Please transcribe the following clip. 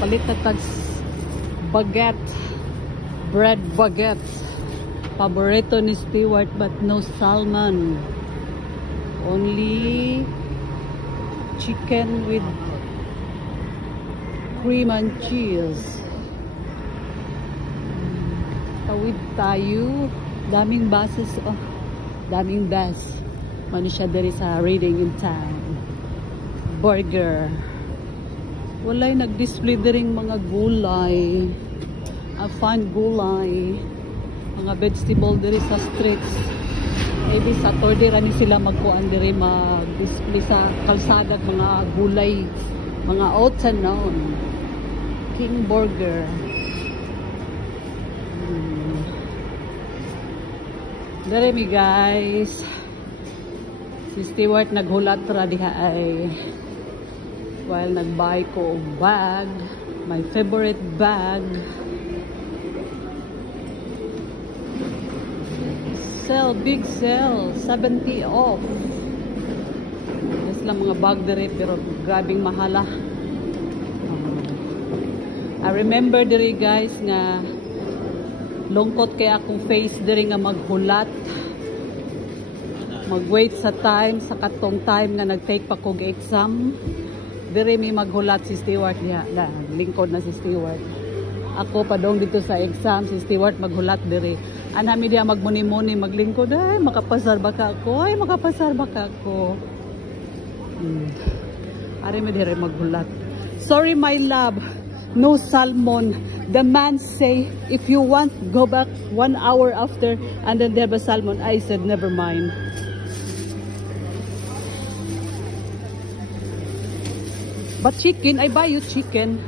palit na tag baguette, bread baguette. Paborito ni Stewart, but no salmon. Only chicken with cream and cheese. Tawid tayo. Daming buses. Oh, daming bus. Mano siya diri sa Reading in Town. Burger. Walay nag-display diring mga gulay. I find gulay. Mga vegetable diri sa streets. Maybe Saturday rani sila magkuan diri mag-display sa kalsada mga gulay, mga oats and noon. King Burger. Dere mi guys. Si Stewart naghulat ra diha ay while nagbuy ko og bag, my favorite bag. Sale, big sale, 70 off. Yes lang mga bag dere pero grabing mahala. I remember dere guys nga lungkot kaya akong face dere nga maghulat. Mag-wait sa time, sa katong time nga nag-take pa kog exam. Dere mi maghulat si Stewart niya. Lingkod na si Stewart. Ako pa dong dito sa exam, si Stewart maghulat dere. Anami dia magmuni-muni, maglingkod, ay makapasar ba ka ako? Ay makapasar ba ka ako? Ari mi dire maghulat. Sorry my love, no salmon. The man say, if you want, go back 1 hour after and then there was salmon. I said, never mind. But chicken, I buy you chicken.